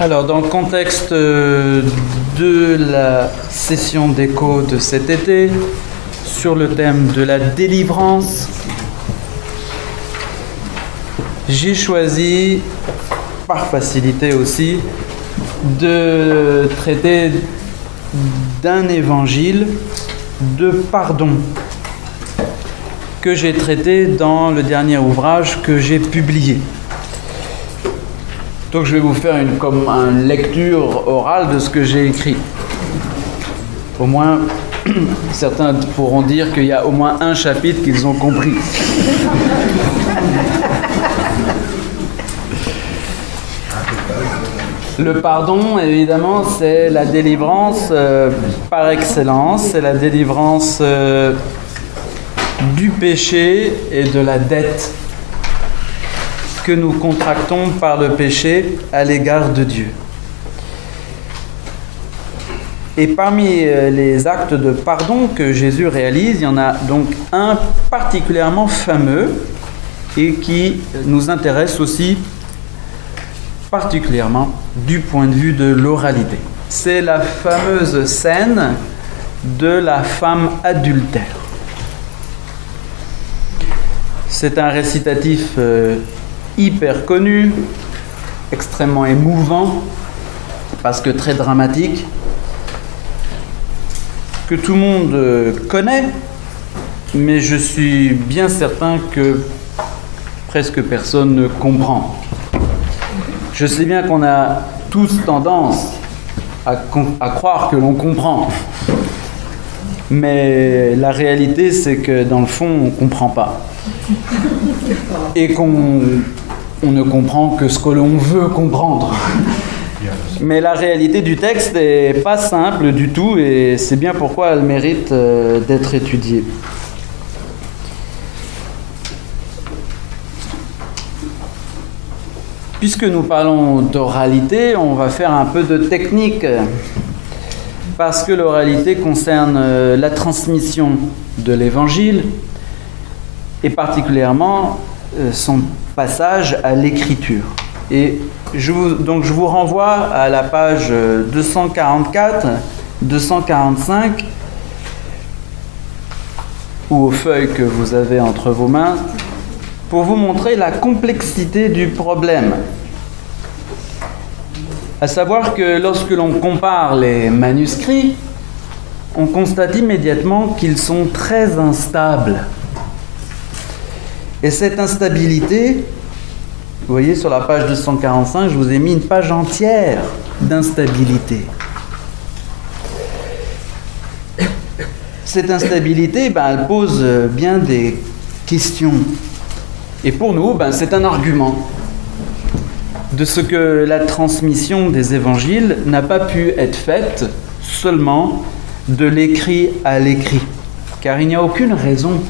Alors, dans le contexte de la session d'écho de cet été, sur le thème de la délivrance, j'ai choisi, par facilité aussi, de traiter d'un évangile de pardon que j'ai traité dans le dernier ouvrage que j'ai publié. Donc je vais vous faire une lecture orale de ce que j'ai écrit. Au moins, certains pourront dire qu'il y a au moins un chapitre qu'ils ont compris. Le pardon, évidemment, c'est la délivrance par excellence. C'est la délivrance du péché et de la dette que nous contractons par le péché à l'égard de Dieu. Et parmi les actes de pardon que Jésus réalise, il y en a donc un particulièrement fameux et qui nous intéresse aussi particulièrement du point de vue de l'oralité. C'est la fameuse scène de la femme adultère. C'est un récitatif hyper connu, extrêmement émouvant, parce que très dramatique, que tout le monde connaît, mais je suis bien certain que presque personne ne comprend. Je sais bien qu'on a tous tendance à croire que l'on comprend, mais la réalité, c'est que dans le fond, on ne comprend pas. Et qu'on ne comprend que ce que l'on veut comprendre. Mais la réalité du texte n'est pas simple du tout, et c'est bien pourquoi elle mérite d'être étudiée. Puisque nous parlons d'oralité, on va faire un peu de technique, parce que l'oralité concerne la transmission de l'Évangile, et particulièrement son passage à l'écriture. Et je vous renvoie à la page 244, 245, ou aux feuilles que vous avez entre vos mains, pour vous montrer la complexité du problème. À savoir que lorsque l'on compare les manuscrits, on constate immédiatement qu'ils sont très instables. Et cette instabilité, vous voyez sur la page 245, je vous ai mis une page entière d'instabilité. Cette instabilité, elle pose bien des questions. Et pour nous, c'est un argument de ce que la transmission des évangiles n'a pas pu être faite seulement de l'écrit à l'écrit. Car il n'y a aucune raison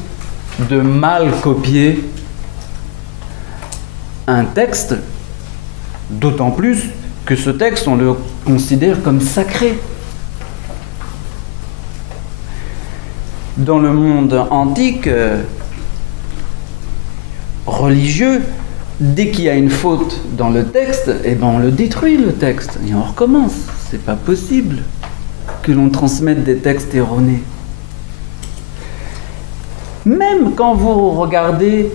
de mal copier un texte, d'autant plus que ce texte, on le considère comme sacré. Dans le monde antique, religieux, dès qu'il y a une faute dans le texte, on le détruit, le texte, et on recommence. C'est pas possible que l'on transmette des textes erronés. Même quand vous regardez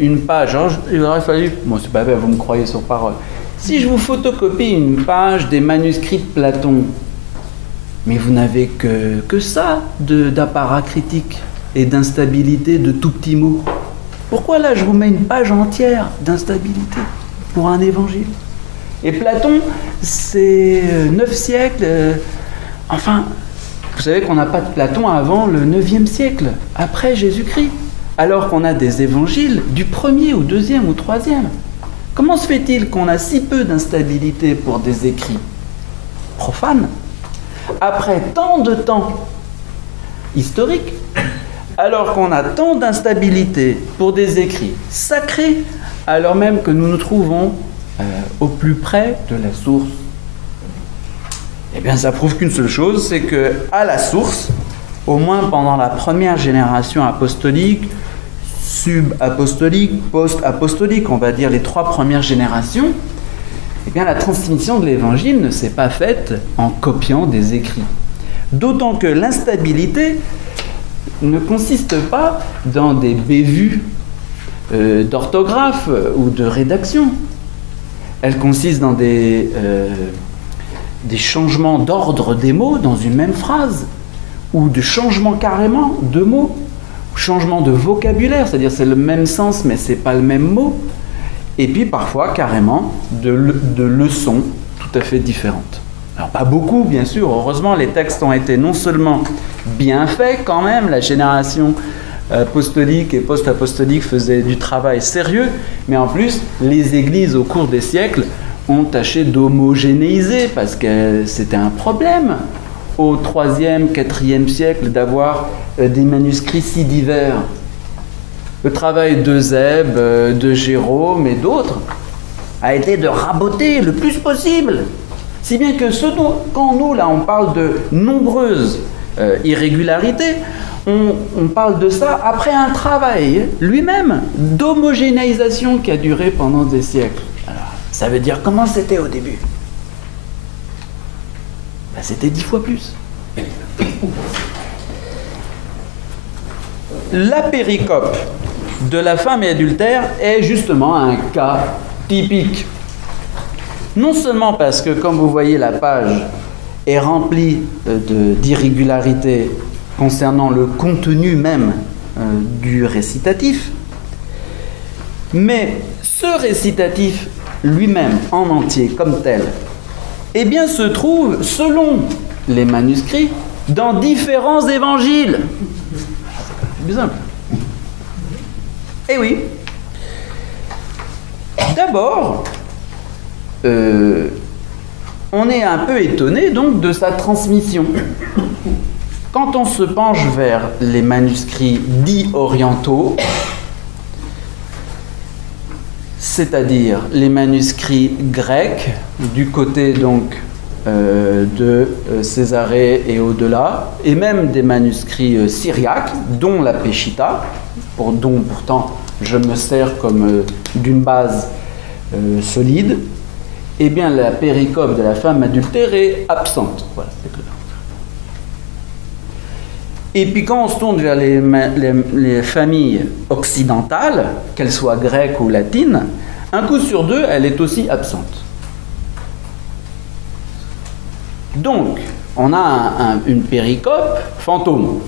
une page, il aurait fallu, c'est pas vrai, vous me croyez sur parole, si je vous photocopie une page des manuscrits de Platon, mais vous n'avez que ça d'apparat critique et d'instabilité de tout petits mots. Pourquoi là je vous mets une page entière d'instabilité pour un évangile? Et Platon, c'est 9 siècles, vous savez qu'on n'a pas de Platon avant le 9e siècle, après Jésus-Christ, alors qu'on a des évangiles du 1er ou 2e ou 3e. Comment se fait-il qu'on a si peu d'instabilité pour des écrits profanes, après tant de temps historique, alors qu'on a tant d'instabilité pour des écrits sacrés, alors même que nous nous trouvons au plus près de la source? Eh bien, ça prouve qu'une seule chose, c'est qu'à la source, au moins pendant la première génération apostolique, sub-apostolique, post-apostolique, on va dire les 3 premières générations, Eh bien, la transmission de l'évangile ne s'est pas faite en copiant des écrits. D'autant que l'instabilité ne consiste pas dans des bévues d'orthographe ou de rédaction. Elle consiste dans des changements d'ordre des mots dans une même phrase, ou de changements carrément de mots, changement de vocabulaire, c'est-à-dire c'est le même sens mais c'est pas le même mot, et puis parfois carrément de leçons tout à fait différentes. Alors pas beaucoup bien sûr, heureusement les textes ont été non seulement bien faits quand même, la génération apostolique et post-apostolique faisaient du travail sérieux, mais en plus les églises au cours des siècles ont tâché d'homogénéiser parce que c'était un problème au 3e, 4e siècle d'avoir des manuscrits si divers. Le travail d'Eusèbe, de Jérôme et d'autres a été de raboter le plus possible. Si bien que quand nous, là, on parle de nombreuses irrégularités, on parle de ça après un travail lui-même d'homogénéisation qui a duré pendant des siècles. Alors, ça veut dire comment c'était au début? Ben, c'était 10 fois plus. La péricope de la femme adultère est justement un cas typique. Non seulement parce que, comme vous voyez, la page est remplie d'irrégularités concernant le contenu même du récitatif, mais ce récitatif lui-même, en entier, comme tel, eh bien, se trouve, selon les manuscrits, dans différents évangiles. C'est plus simple. Eh oui. D'abord, on est un peu étonné donc de sa transmission. Quand on se penche vers les manuscrits dits orientaux, c'est-à-dire les manuscrits grecs, du côté donc de Césarée et au-delà, et même des manuscrits syriaques, dont la Péchita, dont pourtant je me sers comme d'une base solide, eh bien la péricope de la femme adultère est absente. Voilà, c'est clair. Et puis quand on se tourne vers les familles occidentales, qu'elles soient grecques ou latines, un coup sur deux, elle est aussi absente. Donc, on a une péricope fantôme.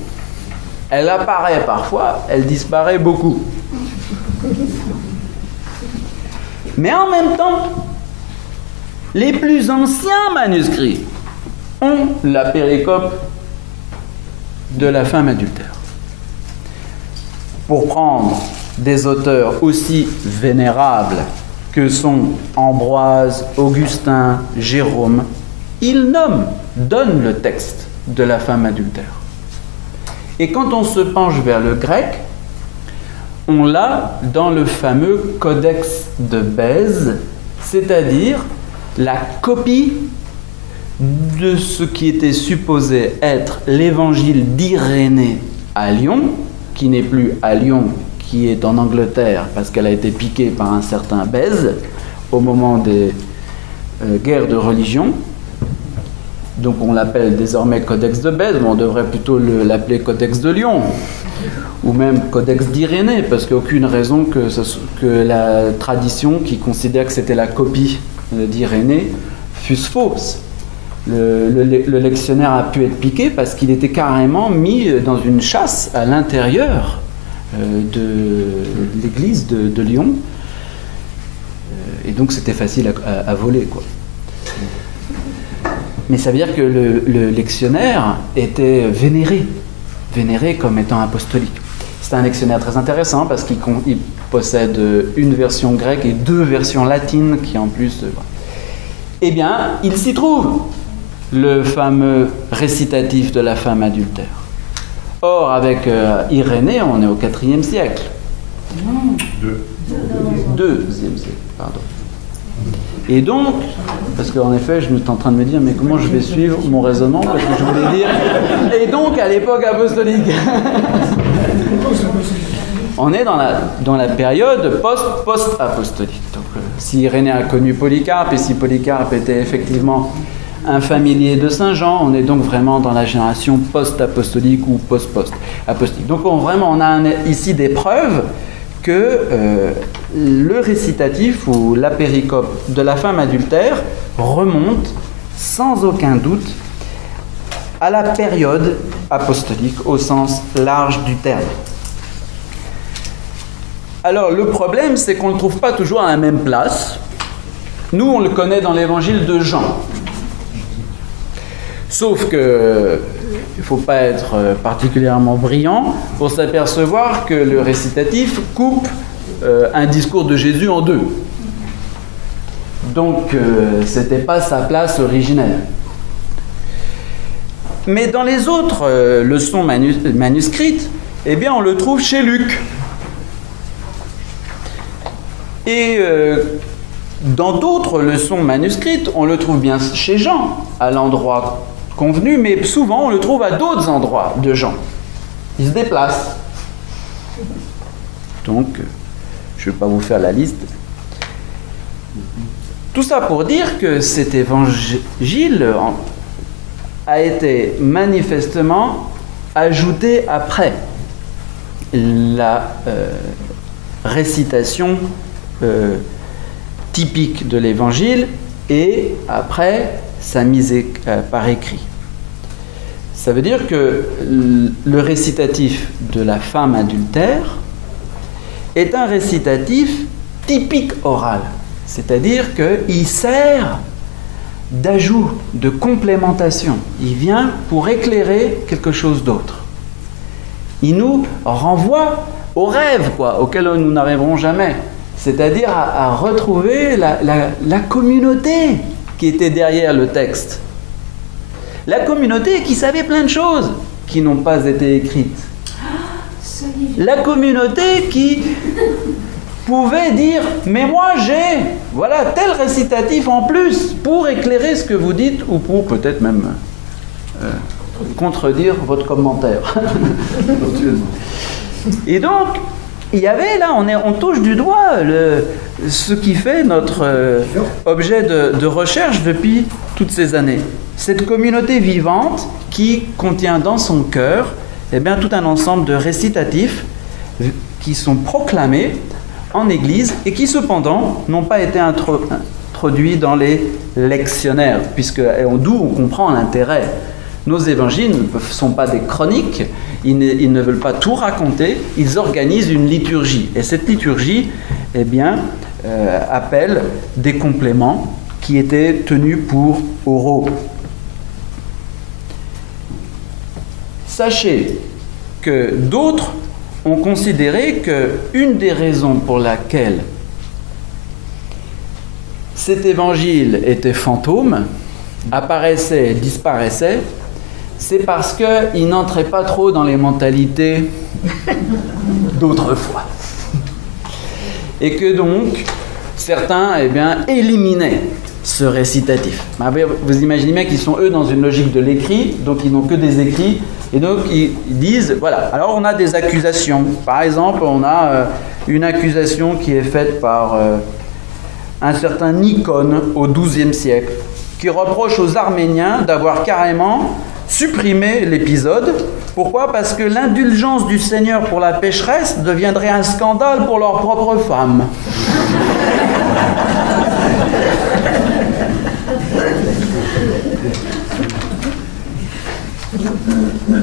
Elle apparaît parfois, elle disparaît beaucoup. Mais en même temps, les plus anciens manuscrits ont la péricope de la femme adultère. Pour prendre des auteurs aussi vénérables que sont Ambroise, Augustin, Jérôme, ils donnent le texte de la femme adultère. Et quand on se penche vers le grec, on l'a dans le fameux Codex de Bèze, c'est-à-dire la copie de ce qui était supposé être l'évangile d'Irénée à Lyon, qui n'est plus à Lyon, qui est en Angleterre, parce qu'elle a été piquée par un certain Bèze au moment des guerres de religion. Donc on l'appelle désormais Codex de Bèze, mais on devrait plutôt l'appeler Codex de Lyon, ou même Codex d'Irénée, parce qu'il n'y a aucune raison que la tradition qui considère que c'était la copie d'Irénée fût fausse. Le lectionnaire a pu être piqué parce qu'il était carrément mis dans une chasse à l'intérieur de l'église de Lyon. Et donc c'était facile à voler, quoi. Mais ça veut dire que le lectionnaire était vénéré comme étant apostolique. C'est un lectionnaire très intéressant parce qu'il possède une version grecque et 2 versions latines qui en plus... Eh bien, il s'y trouve le fameux récitatif de la femme adultère. Or, avec Irénée, on est au IVe siècle. 2e siècle, pardon. Et donc, parce qu'en effet, je suis en train de me dire, mais comment je vais suivre mon raisonnement, parce que je voulais dire, et donc à l'époque apostolique. On est dans la période post-apostolique. Donc, si Irénée a connu Polycarpe et si Polycarpe était effectivement un familier de Saint Jean, on est donc vraiment dans la génération post-apostolique ou post-post-apostolique. Donc on a ici des preuves que le récitatif ou la péricope de la femme adultère remonte sans aucun doute à la période apostolique au sens large du terme. Alors le problème, c'est qu'on ne le trouve pas toujours à la même place. Nous, on le connaît dans l'évangile de Jean. Sauf que il ne faut pas être particulièrement brillant pour s'apercevoir que le récitatif coupe un discours de Jésus en deux. Donc, ce n'était pas sa place originelle. Mais dans les autres leçons manuscrites, eh bien, on le trouve chez Luc. Et dans d'autres leçons manuscrites, on le trouve bien chez Jean, à l'endroit convenu, mais souvent on le trouve à d'autres endroits de Jean. Il se déplace. Donc, je ne vais pas vous faire la liste. Tout ça pour dire que cet évangile a été manifestement ajouté après la récitation typique de l'évangile et après sa mise par écrit. Ça veut dire que le récitatif de la femme adultère est un récitatif typique oral, c'est-à-dire qu'il sert d'ajout, de complémentation. Il vient pour éclairer quelque chose d'autre. Il nous renvoie au rêve, auquel nous n'arriverons jamais, c'est-à-dire à retrouver la communauté qui était derrière le texte. La communauté qui savait plein de choses qui n'ont pas été écrites. La communauté qui pouvait dire « mais moi j'ai tel récitatif en plus pour éclairer ce que vous dites ou pour peut-être même contredire votre commentaire. » Et donc, il y avait là, on touche du doigt ce qui fait notre objet de recherche depuis toutes ces années. Cette communauté vivante qui contient dans son cœur tout un ensemble de récitatifs qui sont proclamés en Église et qui cependant n'ont pas été introduits dans les lectionnaires, d'où on comprend l'intérêt. Nos évangiles ne sont pas des chroniques, ils ne veulent pas tout raconter, ils organisent une liturgie. Et cette liturgie, appelle des compléments qui étaient tenus pour oraux. Sachez que d'autres ont considéré qu'une des raisons pour laquelle cet évangile était fantôme, apparaissait, disparaissait, c'est parce qu'il n'entrait pas trop dans les mentalités d'autrefois. Et que donc, certains éliminaient ce récitatif. Vous imaginez bien qu'ils sont eux dans une logique de l'écrit, donc ils n'ont que des écrits, et donc ils disent, alors on a des accusations. Par exemple, on a une accusation qui est faite par un certain Nikon au XIIe siècle, qui reproche aux Arméniens d'avoir carrément supprimé l'épisode. Pourquoi ? Parce que l'indulgence du Seigneur pour la pécheresse deviendrait un scandale pour leurs propres femmes.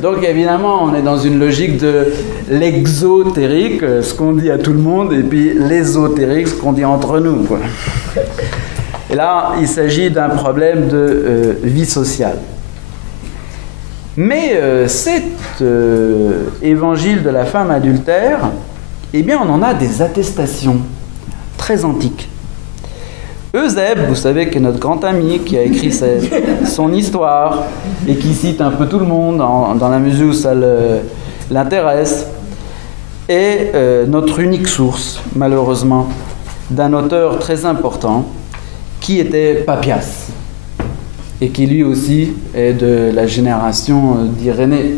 Donc évidemment, on est dans une logique de l'exotérique, ce qu'on dit à tout le monde, et puis l'ésotérique, ce qu'on dit entre nous, Et là, il s'agit d'un problème de vie sociale. Mais cet évangile de la femme adultère, on en a des attestations très antiques. Eusèbe, vous savez, qui est notre grand ami, qui a écrit son histoire et qui cite un peu tout le monde dans la mesure où ça l'intéresse, est notre unique source, malheureusement, d'un auteur très important qui était Papias et qui lui aussi est de la génération d'Irénée,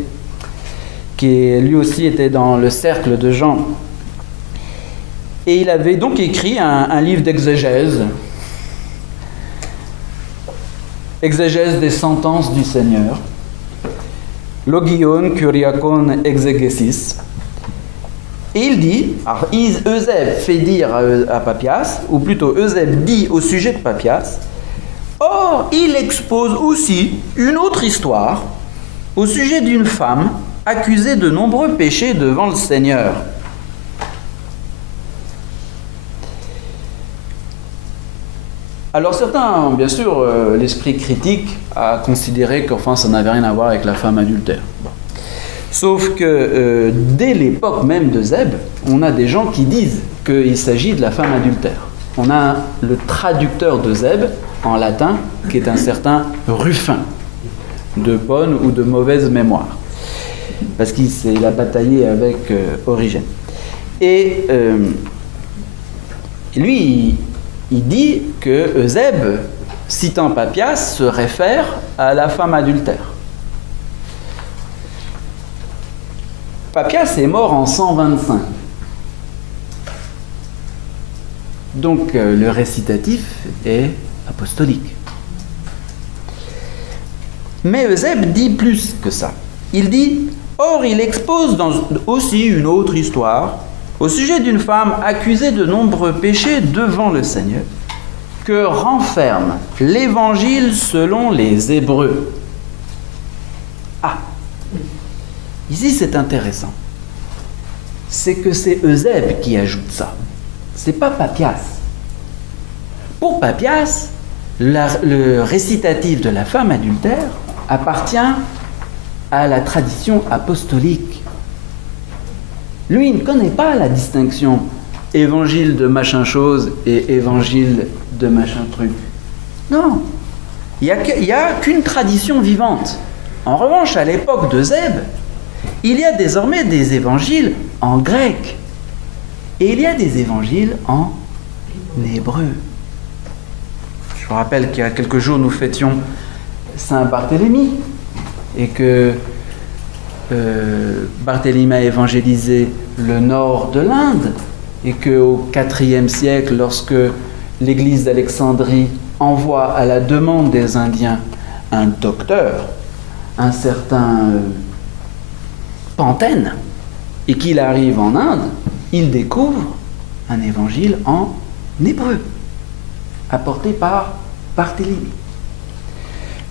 qui lui aussi était dans le cercle de Jean. Et il avait donc écrit un livre d'exégèse, exégèse des sentences du Seigneur, Logion Kyriakon Exegesis. Et il dit, alors Eusèbe fait dire à Papias, ou plutôt Eusèbe dit au sujet de Papias, or il expose aussi une autre histoire au sujet d'une femme accusée de nombreux péchés devant le Seigneur. Alors certains, bien sûr, l'esprit critique a considéré qu'enfin ça n'avait rien à voir avec la femme adultère. Bon. Sauf que dès l'époque même d'Eusèbe, on a des gens qui disent qu'il s'agit de la femme adultère. On a le traducteur d'Eusèbe en latin qui est un certain Ruffin, de bonne ou de mauvaise mémoire, parce qu'il a bataillé avec Origène. Et lui, il dit que Eusèbe, citant Papias, se réfère à la femme adultère. Papias est mort en 125. Donc le récitatif est apostolique. Mais Eusèbe dit plus que ça. Il dit, or il expose aussi une autre histoire au sujet d'une femme accusée de nombreux péchés devant le Seigneur, que renferme l'Évangile selon les Hébreux. Ah, ici c'est intéressant. C'est que c'est Eusèbe qui ajoute ça. C'est pas Papias. Pour Papias, le récitatif de la femme adultère appartient à la tradition apostolique. Lui, il ne connaît pas la distinction évangile de machin chose et évangile de machin truc. Non, il n'y a qu'une tradition vivante. En revanche, à l'époque d'Eusèbe, il y a désormais des évangiles en grec et il y a des évangiles en hébreu. Je vous rappelle qu'il y a quelques jours, nous fêtions Saint Barthélemy et que Barthélemy a évangélisé le nord de l'Inde et qu'au IVe siècle, lorsque l'église d'Alexandrie envoie à la demande des Indiens un docteur, un certain Pantène, et qu'il arrive en Inde, il découvre un évangile en hébreu, apporté par Barthélemy.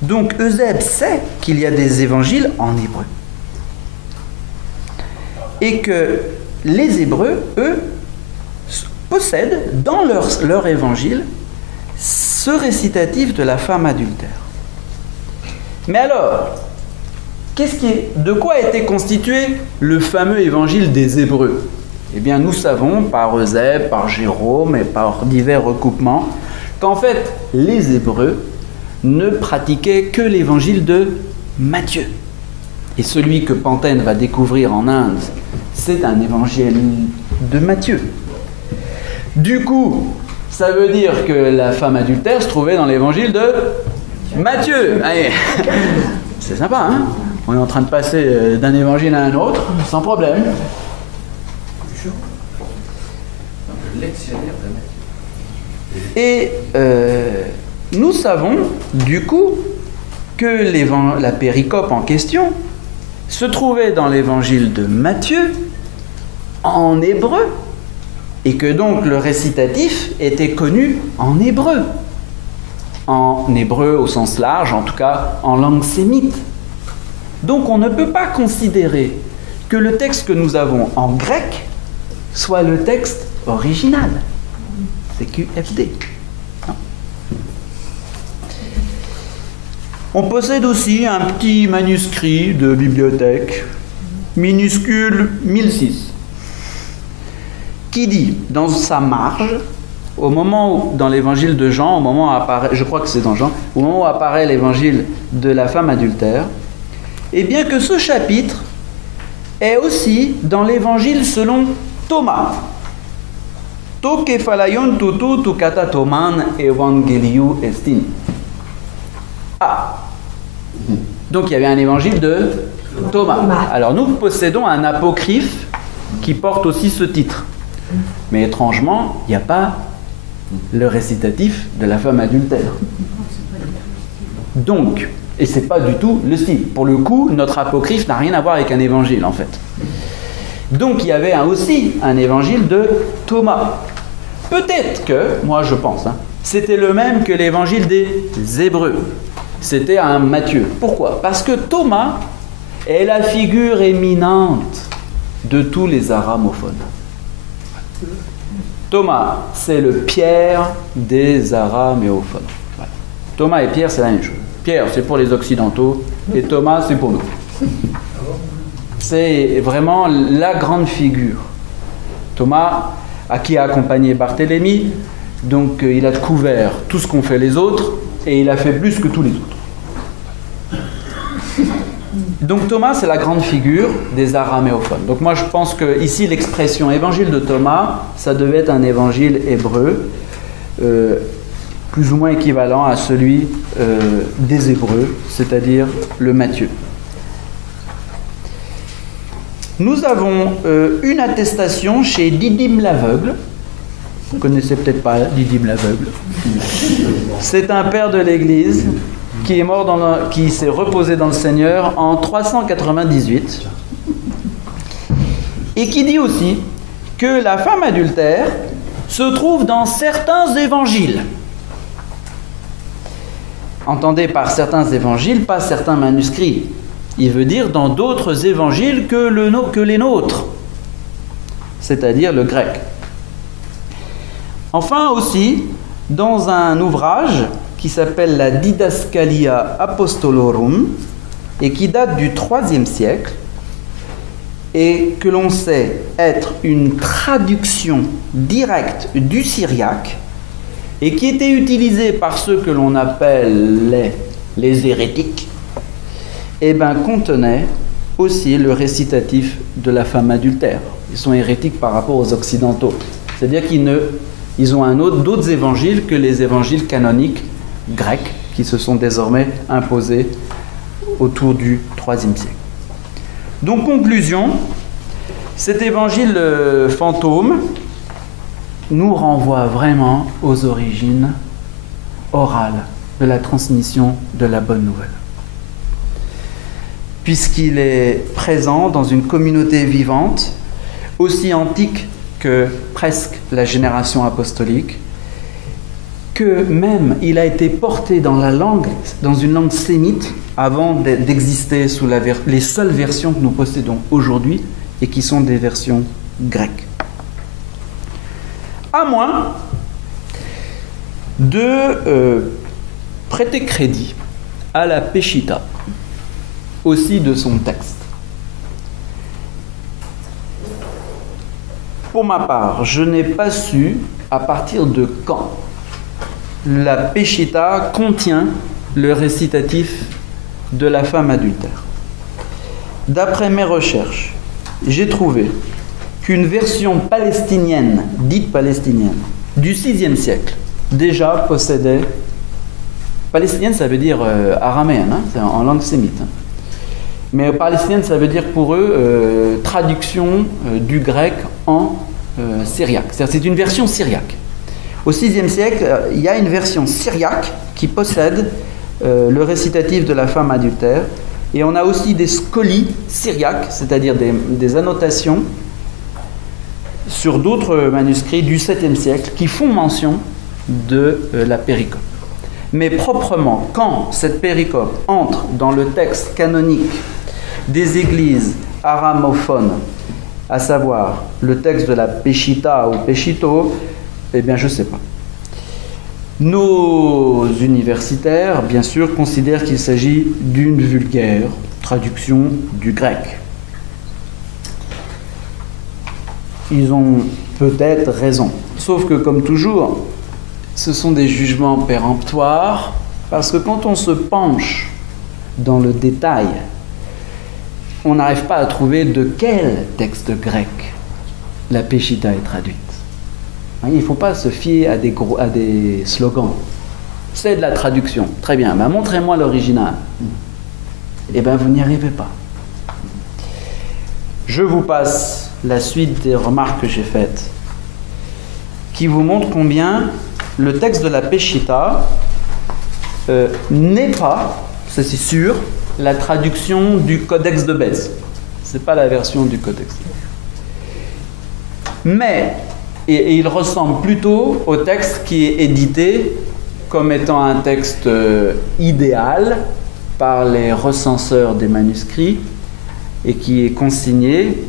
Donc Eusèbe sait qu'il y a des évangiles en hébreu. Et que les Hébreux, eux, possèdent dans leur évangile ce récitatif de la femme adultère. Mais alors, de quoi a été constitué le fameux évangile des Hébreux? Eh bien, nous savons, par Eusèbe, par Jérôme et par divers recoupements, qu'en fait, les Hébreux ne pratiquaient que l'évangile de Matthieu. Et celui que Pantène va découvrir en Inde, c'est un évangile de Matthieu. Du coup, ça veut dire que la femme adultère se trouvait dans l'évangile de Matthieu. Allez, c'est sympa, hein? On est en train de passer d'un évangile à un autre, sans problème. Le lectionnaire de Matthieu. Et nous savons, du coup, que la péricope en question se trouvait dans l'évangile de Matthieu, en hébreu, et que donc le récitatif était connu en hébreu au sens large, en tout cas en langue sémite. Donc on ne peut pas considérer que le texte que nous avons en grec soit le texte original. C'est QFD. Non. On possède aussi un petit manuscrit de bibliothèque, minuscule 1006, qui dit dans sa marge, au moment où, dans l'évangile de Jean, au moment où apparaît, je crois que c'est dans Jean, au moment où apparaît l'évangile de la femme adultère, et bien que ce chapitre est aussi dans l'évangile selon Thomas. To kefalayon tutu tu kata Thoman evangeliu estin. Ah, donc il y avait un évangile de Thomas. Alors nous possédons un apocryphe qui porte aussi ce titre. Mais étrangement, il n'y a pas le récitatif de la femme adultère. Donc, et c'est pas du tout le style. Pour le coup, notre apocryphe n'a rien à voir avec un évangile, en fait. Donc, il y avait aussi un évangile de Thomas. Peut-être que, moi je pense, c'était le même que l'évangile des Hébreux. C'était un Matthieu. Pourquoi? Parce que Thomas est la figure éminente de tous les aramophones. Thomas, c'est le Pierre des araméophones. Voilà. Thomas et Pierre, c'est la même chose. Pierre, c'est pour les Occidentaux, et Thomas, c'est pour nous. C'est vraiment la grande figure. Thomas, à qui a accompagné Barthélemy, donc il a couvert tout ce qu'ont fait les autres, et il a fait plus que tous les autres. Donc Thomas, c'est la grande figure des araméophones. Donc moi je pense que ici l'expression évangile de Thomas, ça devait être un évangile hébreu, plus ou moins équivalent à celui des Hébreux, c'est-à-dire le Matthieu. Nous avons une attestation chez Didyme l'aveugle. Vous ne connaissez peut-être pas Didyme l'aveugle. C'est un père de l'Église qui est mort qui s'est reposé dans le Seigneur en 398 et qui dit aussi que la femme adultère se trouve dans certains évangiles. Entendez par certains évangiles, pas certains manuscrits. Il veut dire dans d'autres évangiles que les nôtres, c'est-à-dire le grec. Enfin aussi, dans un ouvrage qui s'appelle la Didascalia Apostolorum et qui date du IIIe siècle et que l'on sait être une traduction directe du syriaque et qui était utilisée par ceux que l'on appelle les hérétiques, eh bien, contenait aussi le récitatif de la femme adultère. Ils sont hérétiques par rapport aux Occidentaux. C'est-à-dire qu'ils ont d'autres évangiles que les évangiles canoniques grecs qui se sont désormais imposés autour du IIIe siècle. Donc, conclusion, cet évangile fantôme nous renvoie vraiment aux origines orales de la transmission de la bonne nouvelle. Puisqu'il est présent dans une communauté vivante, aussi antique que presque la génération apostolique, que même il a été porté dans une langue sémite, avant d'exister sous les seules versions que nous possédons aujourd'hui, et qui sont des versions grecques. À moins de prêter crédit à la Péchita, aussi de son texte. Pour ma part, je n'ai pas su à partir de quand la Péchita contient le récitatif de la femme adultère. D'après mes recherches, j'ai trouvé qu'une version palestinienne, dite palestinienne, du VIe siècle, déjà possédait... Palestinienne, ça veut dire araméenne, c'est en langue sémite. Mais palestinienne, ça veut dire pour eux traduction du grec en syriaque. C'est une version syriaque. Au VIe siècle, il y a une version syriaque qui possède le récitatif de la femme adultère. Et on a aussi des scolies syriaques, c'est-à-dire des annotations sur d'autres manuscrits du 7e siècle qui font mention de la péricope. Mais proprement, quand cette péricope entre dans le texte canonique des églises aramophones, à savoir le texte de la Péchita ou Péchito, eh bien je ne sais pas. Nos universitaires, bien sûr, considèrent qu'il s'agit d'une vulgaire traduction du grec. Ils ont peut-être raison. Sauf que, comme toujours, ce sont des jugements péremptoires, parce que quand on se penche dans le détail, on n'arrive pas à trouver de quel texte grec la Péchita est traduite. Il ne faut pas se fier à des slogans. C'est de la traduction. Très bien, ben montrez-moi l'original. Eh bien, vous n'y arrivez pas. Je vous passe la suite des remarques que j'ai faites qui vous montre combien le texte de la Peshitta n'est pas, ça c'est sûr, la traduction du Codex de Bèze. Ce n'est pas la version du Codex. Mais, et il ressemble plutôt au texte qui est édité comme étant un texte idéal par les recenseurs des manuscrits et qui est consigné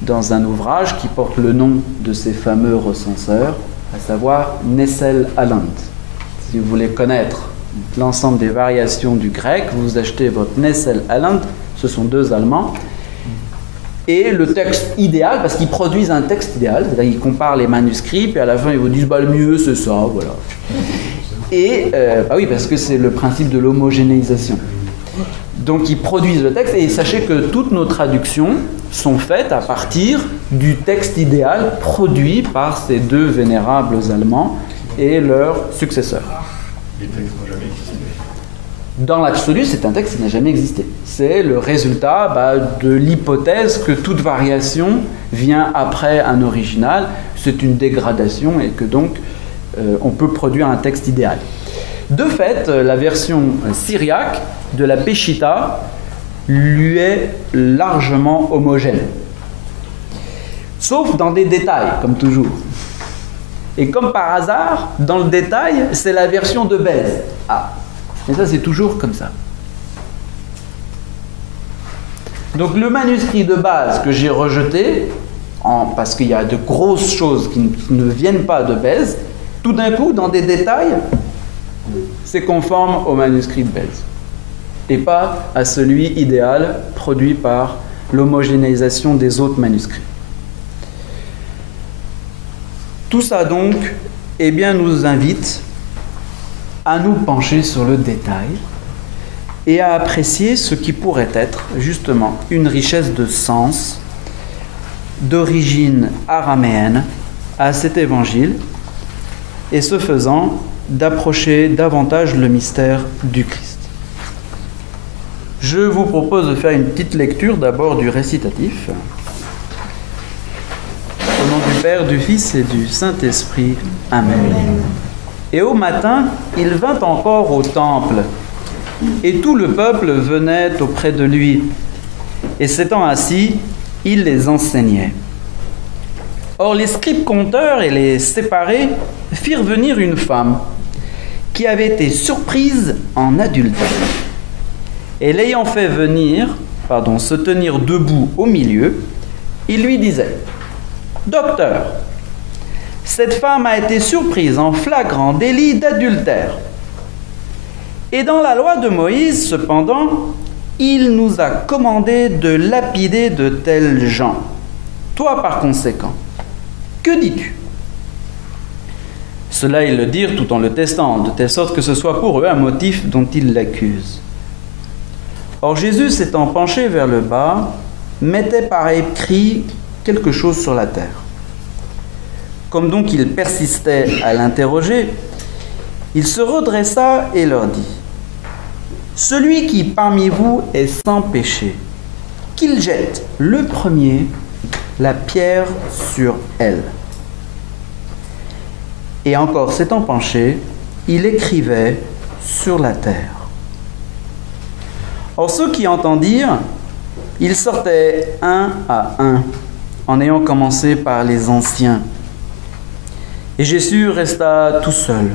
dans un ouvrage qui porte le nom de ces fameux recenseurs, à savoir Nessel Aland. Si vous voulez connaître l'ensemble des variations du grec, vous achetez votre Nessel Aland, ce sont deux Allemands, et le texte idéal, parce qu'ils produisent un texte idéal, c'est-à-dire qu'ils comparent les manuscrits, puis à la fin ils vous disent bah, le mieux c'est ça, voilà. Et bah oui, parce que c'est le principe de l'homogénéisation. Donc ils produisent le texte, et sachez que toutes nos traductions sont faites à partir du texte idéal produit par ces deux vénérables Allemands et leurs successeurs. Les textes n'ont jamais existé. Dans l'absolu, c'est un texte qui n'a jamais existé. C'est le résultat de l'hypothèse que toute variation vient après un original. C'est une dégradation et que donc on peut produire un texte idéal. De fait, la version syriaque de la Peshitta lui est largement homogène. Sauf dans des détails, comme toujours. Et comme par hasard, dans le détail, c'est la version de Bèze. Ah, mais ça c'est toujours comme ça. Donc le manuscrit de base que j'ai rejeté, parce qu'il y a de grosses choses qui ne viennent pas de Bèze, tout d'un coup, dans des détails, c'est conforme au manuscrit de Bèze. Et pas à celui idéal produit par l'homogénéisation des autres manuscrits. Tout ça donc, eh bien, nous invite à nous pencher sur le détail et à apprécier ce qui pourrait être justement une richesse de sens d'origine araméenne à cet évangile, et ce faisant, d'approcher davantage le mystère du Christ. Je vous propose de faire une petite lecture d'abord du récitatif. Au nom du Père, du Fils et du Saint-Esprit. Amen. Et au matin, il vint encore au temple, et tout le peuple venait auprès de lui. Et s'étant assis, il les enseignait. Or les scribes-compteurs et les séparés firent venir une femme qui avait été surprise en adultère. Et l'ayant fait se tenir debout au milieu, il lui disait : « Docteur, cette femme a été surprise en flagrant délit d'adultère. Et dans la loi de Moïse, cependant, il nous a commandé de lapider de tels gens. Toi, par conséquent, que dis-tu » Cela, ils le dirent tout en le testant, de telle sorte que ce soit pour eux un motif dont ils l'accusent. Or Jésus, s'étant penché vers le bas, mettait par écrit quelque chose sur la terre. Comme donc il persistait à l'interroger, il se redressa et leur dit : « Celui qui parmi vous est sans péché, qu'il jette le premier la pierre sur elle. » Et encore s'étant penché, il écrivait sur la terre. Or ceux qui entendirent, ils sortaient un à un, en ayant commencé par les anciens. Et Jésus resta tout seul,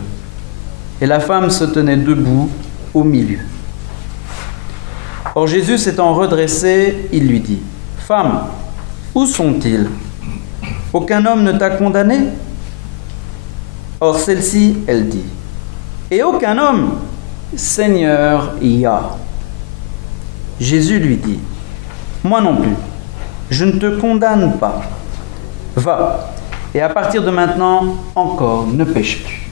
et la femme se tenait debout au milieu. Or Jésus s'étant redressé, il lui dit : « Femme, où sont-ils ? Aucun homme ne t'a condamné ? » Or celle-ci, elle dit : « Et aucun homme ? Seigneur, y a. » Jésus lui dit : « Moi non plus, je ne te condamne pas. Va, et à partir de maintenant, encore ne pêche plus. »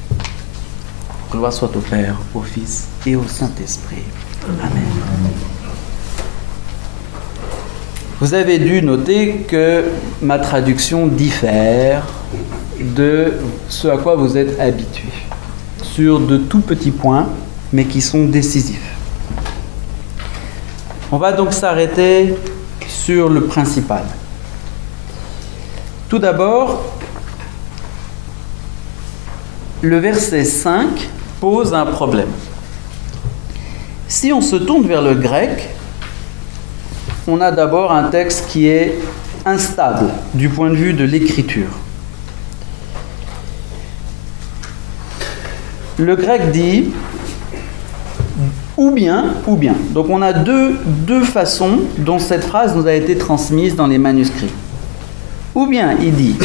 Gloire soit au Père, au Fils et au Saint-Esprit. Amen. Vous avez dû noter que ma traduction diffère de ce à quoi vous êtes habitués, sur de tout petits points, mais qui sont décisifs. On va donc s'arrêter sur le principal. Tout d'abord, le verset 5 pose un problème. Si on se tourne vers le grec, on a d'abord un texte qui est instable du point de vue de l'écriture. Le grec dit ou bien. Donc on a deux façons dont cette phrase nous a été transmise dans les manuscrits. Ou bien il dit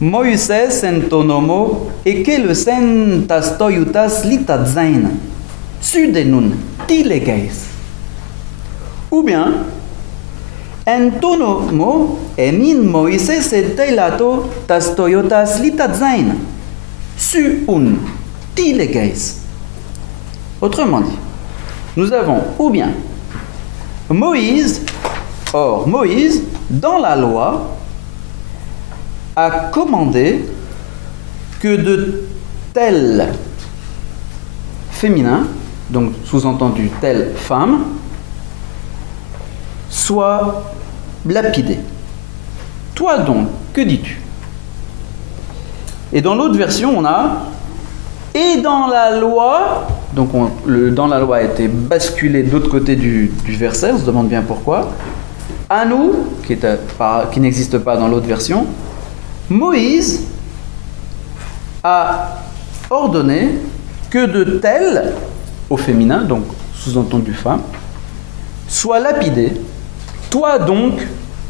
Moïse entonomo ekelesen tastoyutas litatzain sudenun tilegeis. Ou bien entonomo emin Moïse setelato tastoyotas litatzain suun tilegeis. Autrement dit, nous avons ou bien Moïse, dans la loi, a commandé que de tels féminins, donc sous-entendu telle femme, soient lapidés. Toi donc, que dis-tu? Et dans l'autre version, on a « Et dans la loi », donc dans la loi a été basculé de l'autre côté du verset, on se demande bien pourquoi. À nous, qui n'existe pas dans l'autre version, Moïse a ordonné que de telles, au féminin, donc sous-entendu femme, soient lapidées. Toi donc,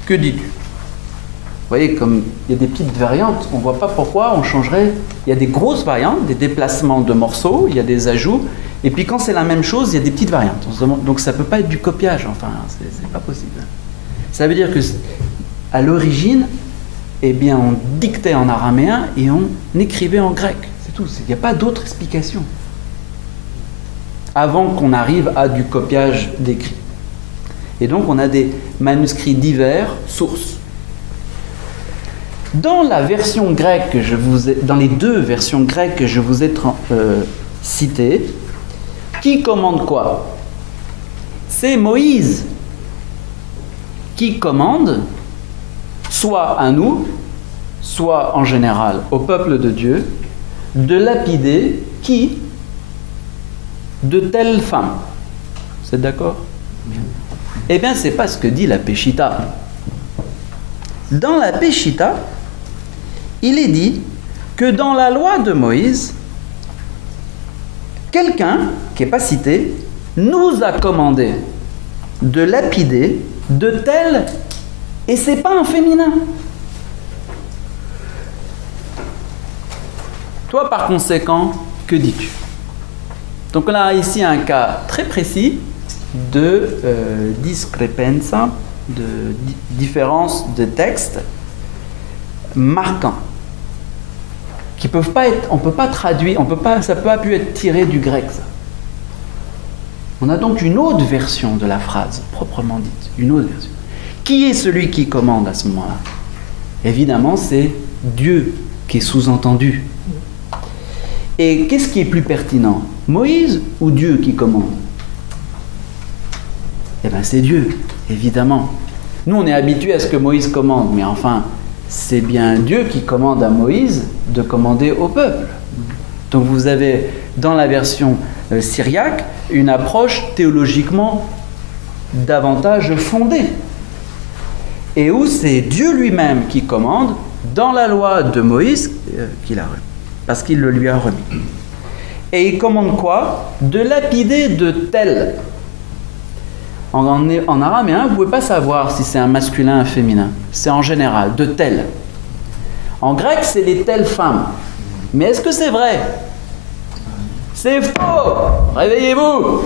que dis-tu? Vous voyez, comme il y a des petites variantes, on ne voit pas pourquoi on changerait. Il y a des grosses variantes, des déplacements de morceaux, il y a des ajouts, et puis quand c'est la même chose, il y a des petites variantes. Donc ça ne peut pas être du copiage, enfin, c'est pas possible. Ça veut dire que à l'origine, eh bien, on dictait en araméen et on écrivait en grec. C'est tout, il n'y a pas d'autre explication. Avant qu'on arrive à du copiage d'écrit. Et donc on a des manuscrits divers, sources. Dans la version grecque que dans les deux versions grecques que je vous ai citées, qui commande quoi? C'est Moïse qui commande, soit à nous, soit en général au peuple de Dieu, de lapider qui? De telles femmes. Vous êtes d'accord? Eh bien, c'est pas ce que dit la Péchita. Dans la Péchita, il est dit que dans la loi de Moïse, quelqu'un, qui n'est pas cité, nous a commandé de lapider de tels, et c'est pas un féminin. Toi, par conséquent, que dis-tu? Donc on a ici un cas très précis de discrepanza, de différence de texte marquant, qui peuvent pas être, on peut pas traduire, ça peut pas pu être tiré du grec, ça. On a donc une autre version de la phrase, proprement dite, une autre version. Qui est celui qui commande à ce moment-là? Évidemment, c'est Dieu qui est sous-entendu. Et qu'est-ce qui est plus pertinent? Moïse ou Dieu qui commande? Eh bien, c'est Dieu, évidemment. Nous, on est habitués à ce que Moïse commande, mais enfin, c'est bien Dieu qui commande à Moïse de commander au peuple. Donc vous avez, dans la version syriaque, une approche théologiquement davantage fondée. Et où c'est Dieu lui-même qui commande dans la loi de Moïse qu'il a remis, parce qu'il le lui a remis. Et il commande quoi? De lapider de tels. En araméen, vous ne pouvez pas savoir si c'est un masculin ou un féminin. C'est en général, de tels. En grec, c'est les telles femmes. Mais est-ce que c'est vrai? C'est faux! Réveillez-vous!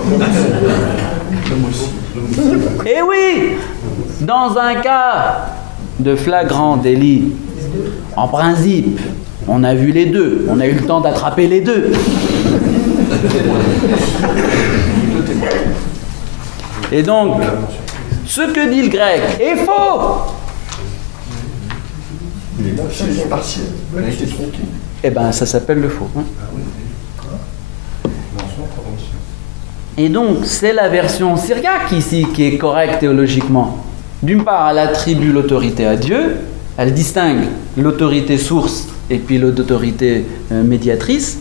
Eh oui! Dans un cas de flagrant délit, en principe, on a vu les deux. On a eu le temps d'attraper les deux. Et donc, ce que dit le grec est faux. C'est partiel. Il a été tronqué. Eh bien, ça s'appelle le faux. Hein. Et donc, c'est la version syriaque ici qui est correcte théologiquement. D'une part, elle attribue l'autorité à Dieu, elle distingue l'autorité source et puis l'autorité médiatrice.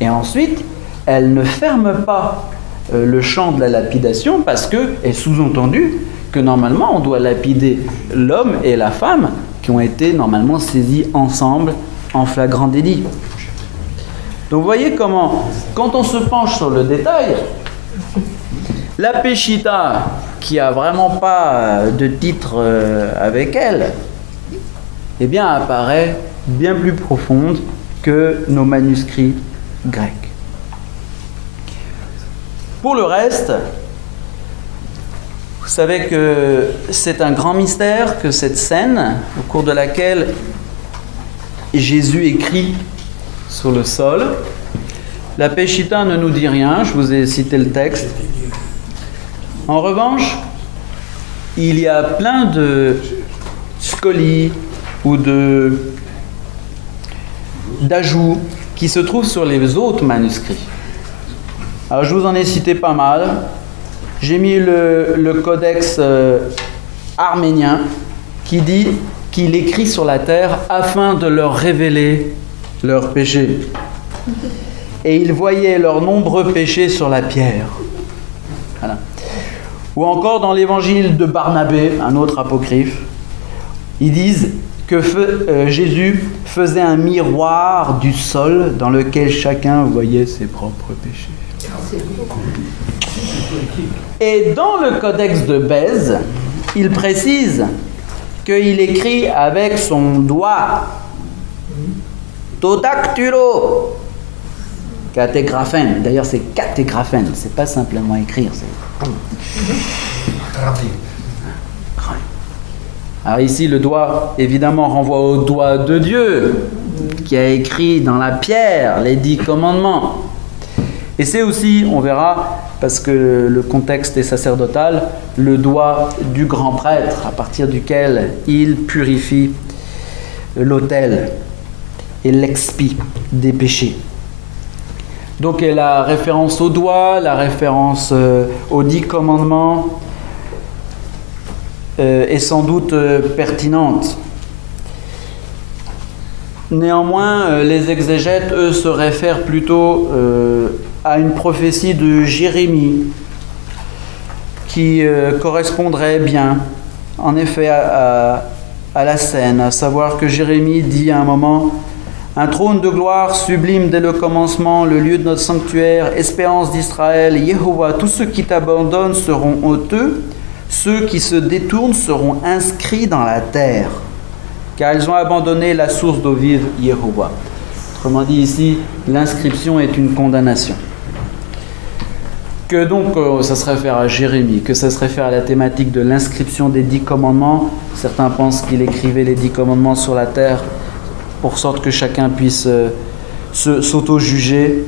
Et ensuite, elle ne ferme pas le champ de la lapidation parce que est sous-entendu que normalement on doit lapider l'homme et la femme qui ont été normalement saisis ensemble en flagrant délit. Donc vous voyez comment, quand on se penche sur le détail, la Peshitta, qui a vraiment pas de titre avec elle, eh bien apparaît bien plus profonde que nos manuscrits grecs. Pour le reste, vous savez que c'est un grand mystère que cette scène, au cours de laquelle Jésus écrit sur le sol. La Peshitta ne nous dit rien, je vous ai cité le texte. En revanche, il y a plein de scolies ou d'ajouts qui se trouvent sur les autres manuscrits. Alors je vous en ai cité pas mal. J'ai mis le codex arménien qui dit qu'il écrit sur la terre afin de leur révéler leurs péchés. Et il voyait leurs nombreux péchés sur la pierre. Voilà. Ou encore dans l'évangile de Barnabé, un autre apocryphe, ils disent que Jésus faisait un miroir du sol dans lequel chacun voyait ses propres péchés. Et dans le codex de Bèze, il précise qu'il écrit avec son doigt todactylo catégraphène. D'ailleurs, c'est catégraphène, c'est pas simplement écrire, c'est graver. Alors ici, le doigt, évidemment, renvoie au doigt de Dieu, qui a écrit dans la pierre les 10 commandements. Et c'est aussi, on verra, parce que le contexte est sacerdotal, le doigt du grand prêtre, à partir duquel il purifie l'autel et l'expie des péchés. Donc la référence au doigt, la référence aux 10 commandements est sans doute pertinente. Néanmoins, les exégètes, eux, se réfèrent plutôt à une prophétie de Jérémie qui correspondrait bien, en effet, à la scène, à savoir que Jérémie dit à un moment « Un trône de gloire sublime dès le commencement, le lieu de notre sanctuaire, espérance d'Israël, Yehovah, tous ceux qui t'abandonnent seront honteux, ceux qui se détournent seront inscrits dans la terre, car ils ont abandonné la source d'eau vive, Yehovah. » Autrement dit ici, l'inscription est une condamnation. Que donc ça se réfère à Jérémie, que ça se réfère à la thématique de l'inscription des 10 commandements. Certains pensent qu'il écrivait les 10 commandements sur la terre pour sorte que chacun puisse s'auto-juger.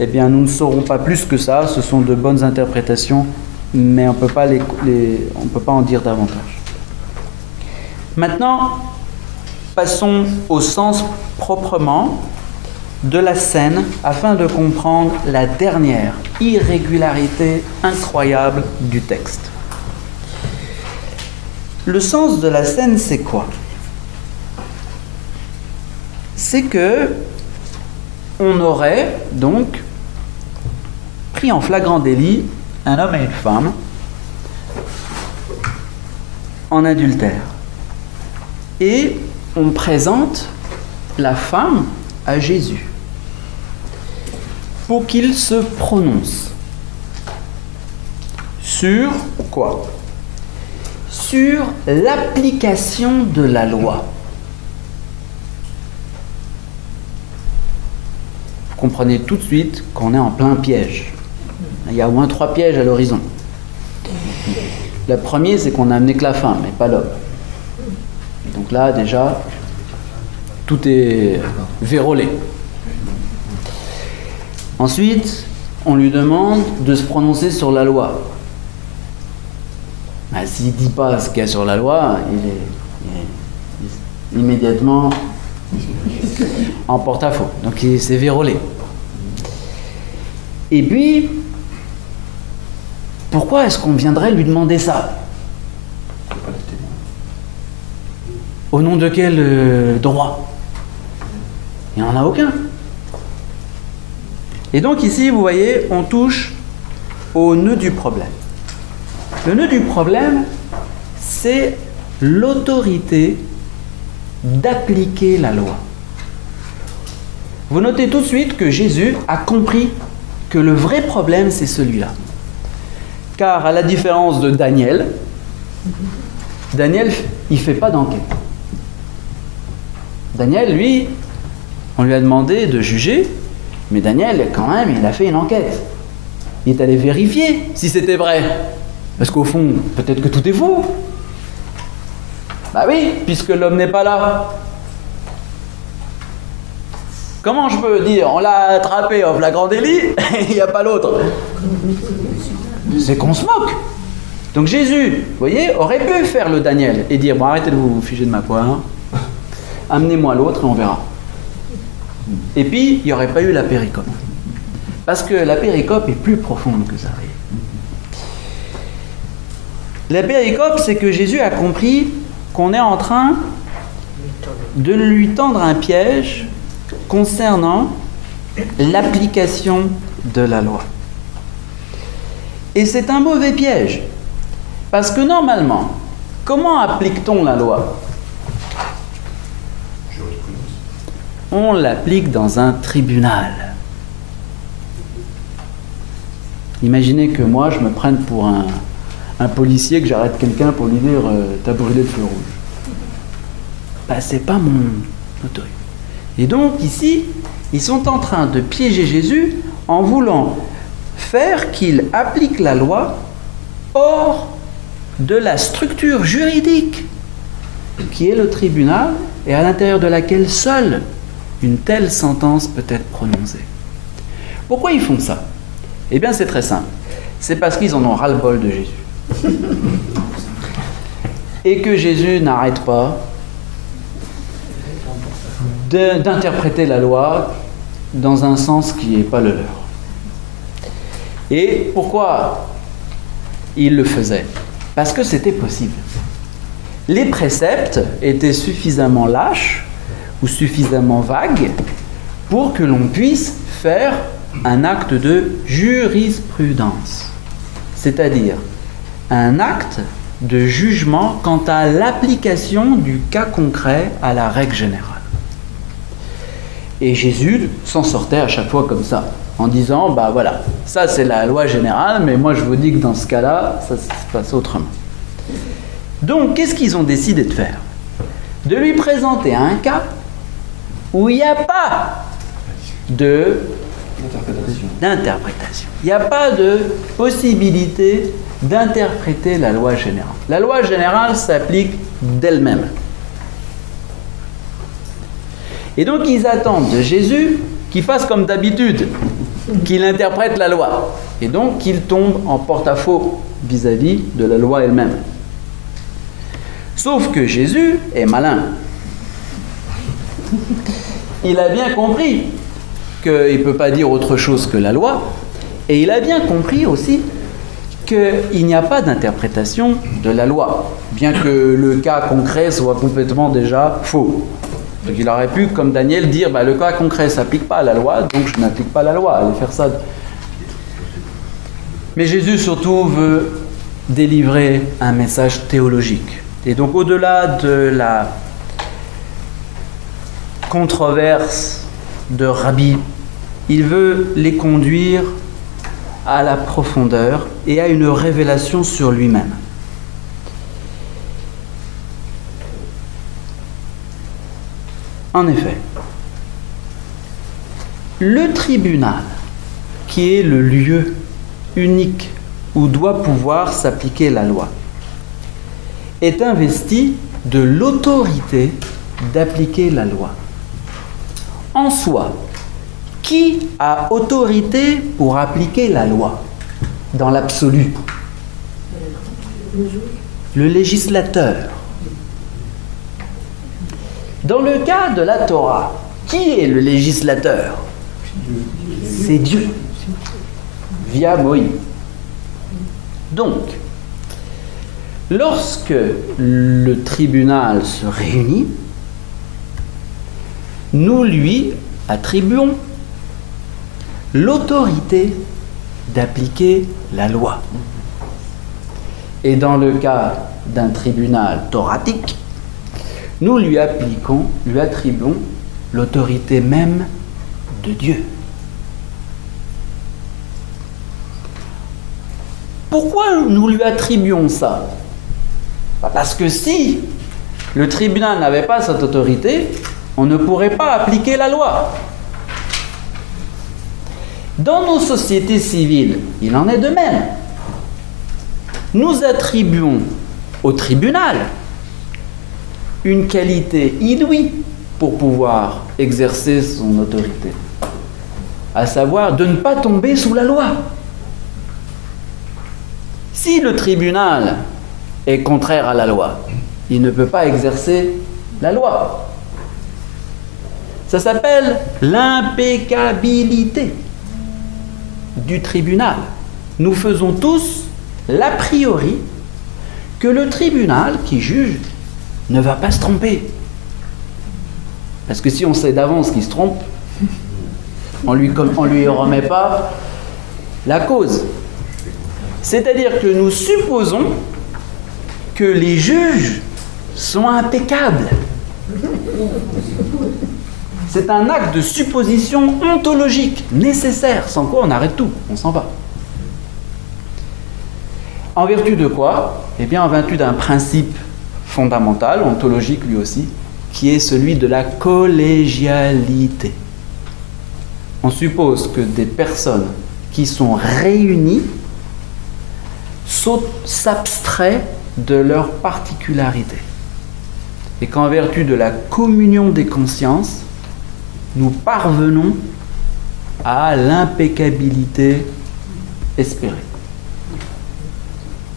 Eh bien, nous ne saurons pas plus que ça. Ce sont de bonnes interprétations, mais on ne peut pas en dire davantage. Maintenant, passons au sens proprement de la scène afin de comprendre la dernière irrégularité incroyable du texte. Le sens de la scène, c'est quoi? C'est que on aurait donc pris en flagrant délit un homme et une femme en adultère. Et on présente la femme à Jésus pour qu'il se prononce sur quoi? Sur l'application de la loi. Vous comprenez tout de suite qu'on est en plein piège. Il y a au moins 3 pièges à l'horizon. Le premier, c'est qu'on n'a amené que la femme, et pas l'homme. Donc là, déjà, tout est vérolé. Ensuite, on lui demande de se prononcer sur la loi. Ben, s'il ne dit pas ce qu'il y a sur la loi, il est immédiatement en porte-à-faux. Donc c'est vérolé. Et puis, pourquoi est-ce qu'on viendrait lui demander ça? Au nom de quel droit? Il n'y en a aucun. Et donc ici, vous voyez, on touche au nœud du problème. Le nœud du problème, c'est l'autorité d'appliquer la loi. Vous notez tout de suite que Jésus a compris que le vrai problème, c'est celui-là. Car à la différence de Daniel, Daniel, il ne fait pas d'enquête. Daniel, lui, on lui a demandé de juger, mais Daniel, quand même, il a fait une enquête. Il est allé vérifier si c'était vrai. Parce qu'au fond, peut-être que tout est faux. Bah oui, puisque l'homme n'est pas là. Comment je peux dire, on l'a attrapé en flagrant délit, et il n'y a pas l'autre? C'est qu'on se moque. Donc Jésus, vous voyez, aurait pu faire le Daniel et dire, bon, arrêtez de vous figer de ma poire, amenez-moi l'autre et on verra. Et puis, il n'y aurait pas eu la péricope. Parce que la péricope est plus profonde que ça. La péricope, c'est que Jésus a compris qu'on est en train de lui tendre un piège concernant l'application de la loi. Et c'est un mauvais piège. Parce que normalement, comment applique-t-on la loi? On l'applique dans un tribunal. Imaginez que moi, je me prenne pour un policier, que j'arrête quelqu'un pour lui dire « t'as brûlé le feu rouge ». Ben, c'est pas mon autorité. Et donc, ici, ils sont en train de piéger Jésus en voulant faire qu'il applique la loi hors de la structure juridique qui est le tribunal et à l'intérieur de laquelle seule une telle sentence peut être prononcée. Pourquoi ils font ça? Eh bien, c'est très simple. C'est parce qu'ils en ont ras-le-bol de Jésus. Et que Jésus n'arrête pas d'interpréter la loi dans un sens qui n'est pas le leur. Et pourquoi il le faisait? Parce que c'était possible. Les préceptes étaient suffisamment lâches ou suffisamment vagues pour que l'on puisse faire un acte de jurisprudence, c'est-à-dire un acte de jugement quant à l'application du cas concret à la règle générale. Et Jésus s'en sortait à chaque fois comme ça, en disant, bah voilà, ça c'est la loi générale, mais moi je vous dis que dans ce cas-là, ça se passe autrement. Donc, qu'est-ce qu'ils ont décidé de faire? De lui présenter un cas où il n'y a pas d'interprétation. Il n'y a pas de possibilité d'interpréter la loi générale. La loi générale s'applique d'elle-même. Et donc, ils attendent de Jésus qu'il fasse comme d'habitude, qu'il interprète la loi. Et donc, qu'il tombe en porte-à-faux vis-à-vis de la loi elle-même. Sauf que Jésus est malin. Il a bien compris qu'il ne peut pas dire autre chose que la loi, et il a bien compris aussi qu'il n'y a pas d'interprétation de la loi, bien que le cas concret soit complètement déjà faux. Donc il aurait pu, comme Daniel, dire bah, le cas concret ne s'applique pas à la loi, donc je n'applique pas la loi, allez faire ça. Mais Jésus surtout veut délivrer un message théologique. Et donc au-delà de la controverse de Rabbi, il veut les conduire à la profondeur et à une révélation sur lui-même. En effet, le tribunal, qui est le lieu unique où doit pouvoir s'appliquer la loi, est investi de l'autorité d'appliquer la loi. En soi, qui a autorité pour appliquer la loi dans l'absolu? Le législateur. Dans le cas de la Torah, qui est le législateur? C'est Dieu, via Moïse. Donc, lorsque le tribunal se réunit, nous lui attribuons l'autorité d'appliquer la loi. Et dans le cas d'un tribunal thoratique, nous lui attribuons l'autorité même de Dieu. Pourquoi nous lui attribuons ça? Parce que si le tribunal n'avait pas cette autorité, on ne pourrait pas appliquer la loi. Dans nos sociétés civiles, il en est de même. Nous attribuons au tribunal une qualité inouïe pour pouvoir exercer son autorité, à savoir de ne pas tomber sous la loi. Si le tribunal est contraire à la loi, il ne peut pas exercer la loi. Ça s'appelle l'impeccabilité du tribunal. Nous faisons tous l'a priori que le tribunal qui juge ne va pas se tromper. Parce que si on sait d'avance qu'il se trompe, on lui remet pas la cause. C'est-à-dire que nous supposons que les juges sont impeccables. C'est un acte de supposition ontologique nécessaire, sans quoi on arrête tout, on s'en va. En vertu de quoi? Eh bien, en vertu d'un principe fondamental, ontologique lui aussi, qui est celui de la collégialité. On suppose que des personnes qui sont réunies s'abstraient de leur particularité. Et qu'en vertu de la communion des consciences, nous parvenons à l'impeccabilité espérée.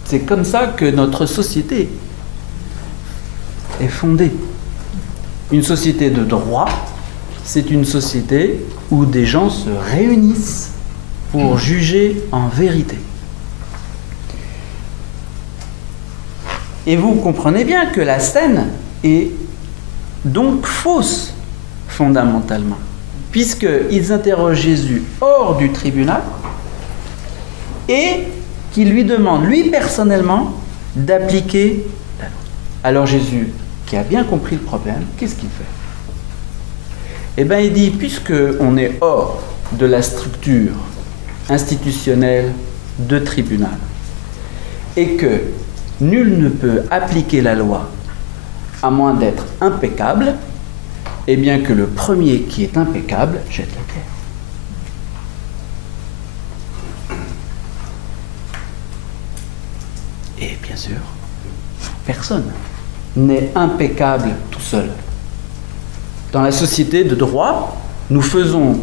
C'est comme ça que notre société est fondée. Une société de droit, c'est une société où des gens se réunissent pour juger en vérité. Et vous comprenez bien que la scène est donc fausse, fondamentalement, puisqu'ils interrogent Jésus hors du tribunal et qu'ils lui demandent, lui personnellement, d'appliquer la loi. Alors Jésus, qui a bien compris le problème, qu'est-ce qu'il fait? Eh bien, il dit, puisqu'on est hors de la structure institutionnelle de tribunal et que nul ne peut appliquer la loi à moins d'être impeccable, eh bien que le premier qui est impeccable jette la pierre. Et bien sûr, personne n'est impeccable tout seul. Dans la société de droit, nous faisons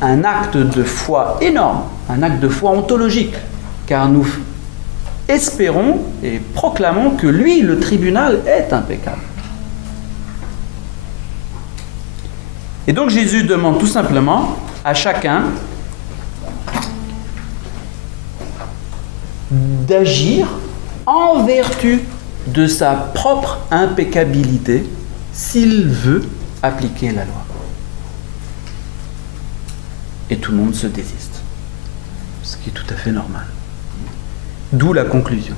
un acte de foi énorme, un acte de foi ontologique, car nous espérons et proclamons que lui, le tribunal, est impeccable. Et donc Jésus demande tout simplement à chacun d'agir en vertu de sa propre impeccabilité s'il veut appliquer la loi. Et tout le monde se désiste, ce qui est tout à fait normal. D'où la conclusion.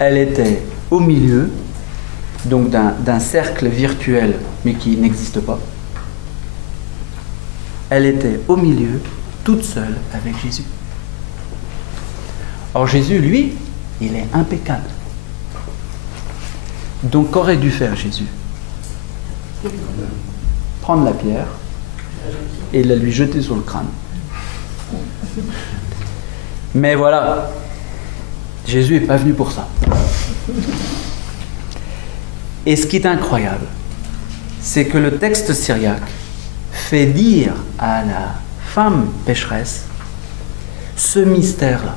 Elle était au milieu donc d'un cercle virtuel, mais qui n'existe pas. Elle était au milieu, toute seule, avec Jésus. Or Jésus, lui, il est impeccable. Donc qu'aurait dû faire Jésus? Prendre la pierre et la lui jeter sur le crâne. Mais voilà, Jésus n'est pas venu pour ça. Et ce qui est incroyable, c'est que le texte syriaque fait dire à la femme pécheresse ce mystère-là.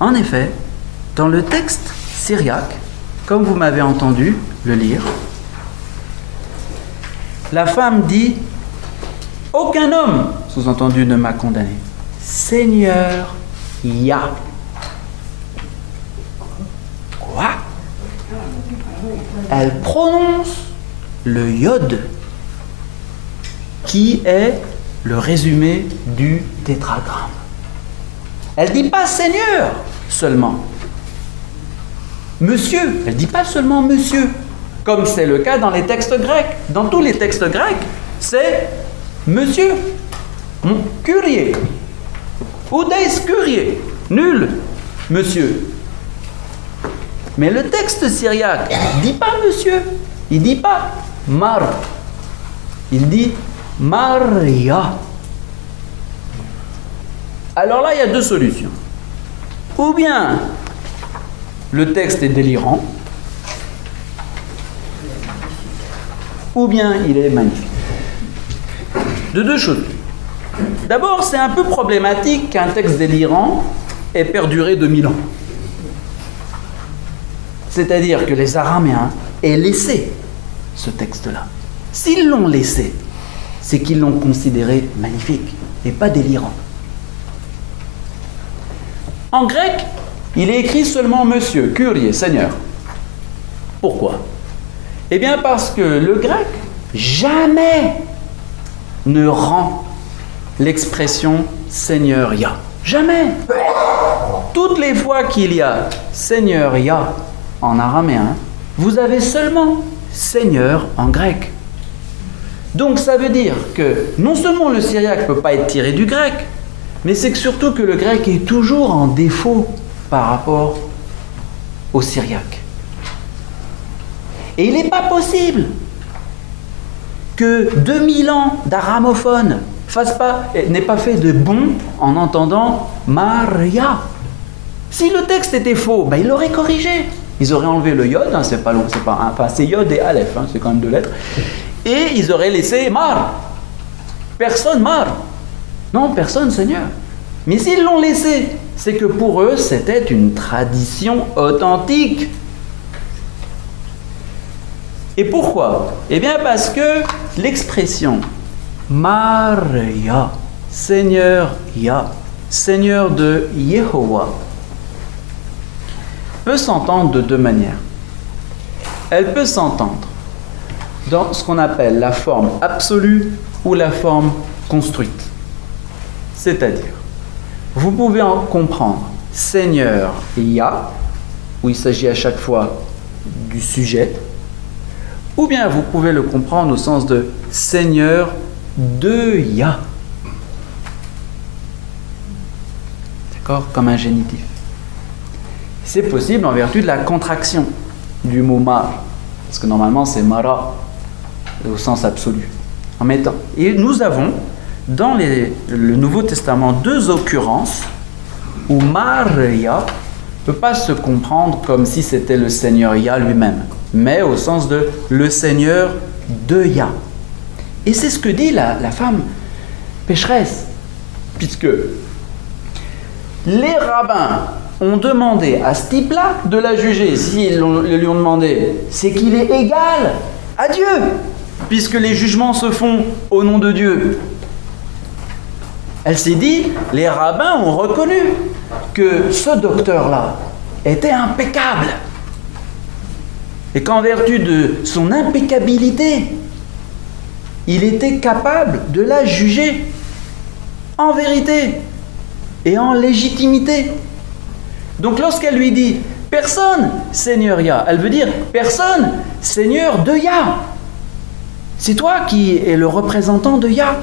En effet, dans le texte syriaque, comme vous m'avez entendu le lire, la femme dit « Aucun homme, sous-entendu, ne m'a condamné. Seigneur, Yah. » Quoi? Elle prononce le yod, qui est le résumé du tétragramme. Elle ne dit pas Seigneur seulement. Monsieur, elle ne dit pas seulement Monsieur, comme c'est le cas dans les textes grecs. Dans tous les textes grecs, c'est Monsieur, Kyrie, ou Deis Kyrie, nul Monsieur. Mais le texte syriaque ne dit pas Monsieur, il ne dit pas Mar, il dit Maria. Alors là, il y a deux solutions. Ou bien le texte est délirant, ou bien il est magnifique. De deux choses. D'abord, c'est un peu problématique qu'un texte délirant ait perduré 2000 ans. C'est-à-dire que les Araméens aient laissé ce texte-là. S'ils l'ont laissé, c'est qu'ils l'ont considéré magnifique et pas délirant. En grec, il est écrit seulement Monsieur, Kyrie, Seigneur. Pourquoi? Eh bien parce que le grec jamais ne rend l'expression Seigneuria. Jamais. Toutes les fois qu'il y a Seigneuria en araméen, vous avez seulement Seigneur en grec. Donc ça veut dire que non seulement le syriaque ne peut pas être tiré du grec, mais c'est que surtout que le grec est toujours en défaut par rapport au syriaque. Et il n'est pas possible que 2000 ans d'aramophones n'aient pas fait de bon en entendant Maria. Si le texte était faux, ben ils l'auraient corrigé. Ils auraient enlevé le yod, hein, c'est pas long, c'est yod et aleph, hein, c'est quand même 2 lettres, et ils auraient laissé Mar. Personne Mar. Non, personne Seigneur. Mais s'ils l'ont laissé, c'est que pour eux, c'était une tradition authentique. Et pourquoi? Eh bien parce que l'expression Maria, Seigneur Ya, Seigneur de Yehovah, peut s'entendre de deux manières. Elle peut s'entendre dans ce qu'on appelle la forme absolue ou la forme construite. C'est-à-dire, vous pouvez en comprendre Seigneur Ya, où il s'agit à chaque fois du sujet, ou bien vous pouvez le comprendre au sens de Seigneur de Ya. D'accord? Comme un génitif. C'est possible en vertu de la contraction du mot mar, parce que normalement c'est mara au sens absolu. En mettant. Et nous avons dans le Nouveau Testament 2 occurrences où Maria ne peut pas se comprendre comme si c'était le Seigneur Ya lui-même, mais au sens de le Seigneur de Ya. Et c'est ce que dit la femme pécheresse, puisque les rabbins ont demandé à ce type-là de la juger. S'ils lui ont demandé, c'est qu'il est égal à Dieu, puisque les jugements se font au nom de Dieu. Elle s'est dit, les rabbins ont reconnu que ce docteur-là était impeccable. Et qu'en vertu de son impeccabilité, il était capable de la juger en vérité et en légitimité. Donc lorsqu'elle lui dit « Personne, Seigneur Ya », elle veut dire « Personne, Seigneur de Ya ». C'est toi qui es le représentant de Ya.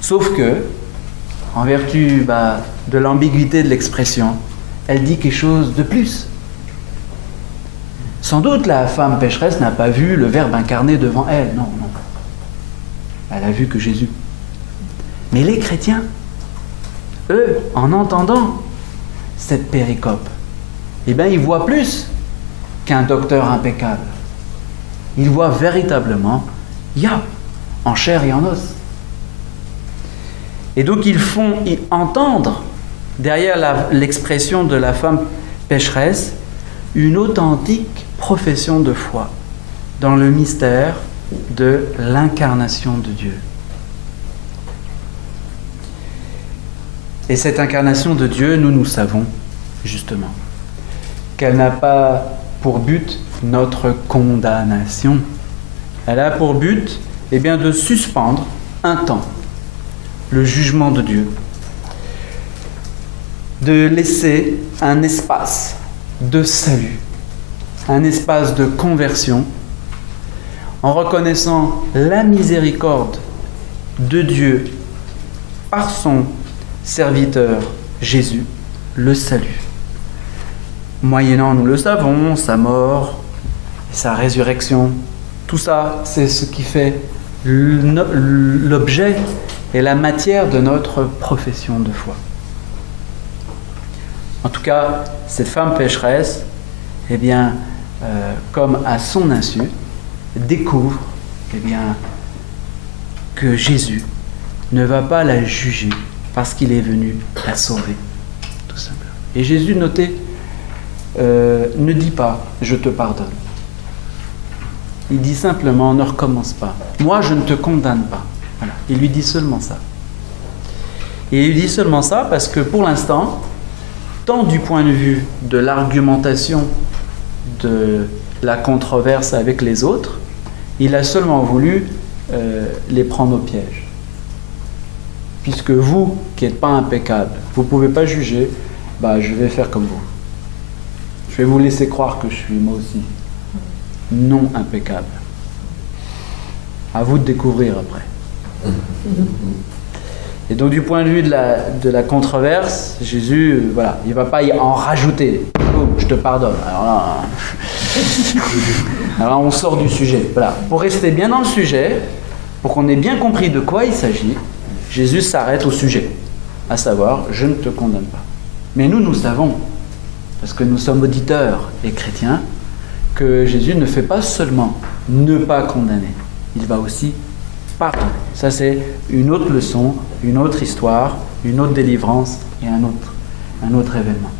Sauf que, en vertu de l'ambiguïté de l'expression, elle dit quelque chose de plus. Sans doute la femme pécheresse n'a pas vu le Verbe incarné devant elle. Non, non. Elle a vu que Jésus. Mais les chrétiens, eux, en entendant cette péricope, eh bien, ils voient plus qu'un docteur impeccable. Ils voient véritablement Ya, en chair et en os. Et donc, ils font entendre, derrière l'expression de la femme pécheresse, une authentique profession de foi dans le mystère de l'incarnation de Dieu. Et cette incarnation de Dieu, nous savons justement qu'elle n'a pas pour but notre condamnation. Elle a pour but eh bien, de suspendre un temps le jugement de Dieu, de laisser un espace de salut, un espace de conversion, en reconnaissant la miséricorde de Dieu par son serviteur Jésus, le salut. Moyennant, nous le savons, sa mort et sa résurrection, tout ça, c'est ce qui fait l'objet et la matière de notre profession de foi. En tout cas, cette femme pécheresse, eh bien, comme à son insu, découvre eh bien, que Jésus ne va pas la juger parce qu'il est venu la sauver, tout simplement. Et Jésus, notez, ne dit pas « je te pardonne ». Il dit simplement « ne recommence pas ». Moi, je ne te condamne pas. Voilà. Il lui dit seulement ça. Et il lui dit seulement ça parce que pour l'instant, tant du point de vue de l'argumentation de la controverse avec les autres, il a seulement voulu les prendre au piège. Puisque vous, qui n'êtes pas impeccable, vous ne pouvez pas juger, bah, je vais faire comme vous. Je vais vous laisser croire que je suis moi aussi non impeccable. À vous de découvrir après. Et donc du point de vue de la controverse, Jésus, voilà, il ne va pas y en rajouter. Oh, je te pardonne. Alors là, on sort du sujet. Voilà. Pour rester bien dans le sujet, pour qu'on ait bien compris de quoi il s'agit, Jésus s'arrête au sujet, à savoir, je ne te condamne pas. Mais nous savons, parce que nous sommes auditeurs et chrétiens, que Jésus ne fait pas seulement ne pas condamner, il va aussi pardonner. Ça, c'est une autre leçon, une autre histoire, une autre délivrance et un autre événement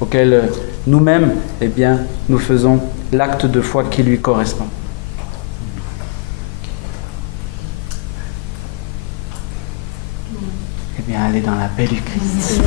auquel nous-mêmes, eh bien, nous faisons l'acte de foi qui lui correspond. Eh bien, allez dans la paix du Christ.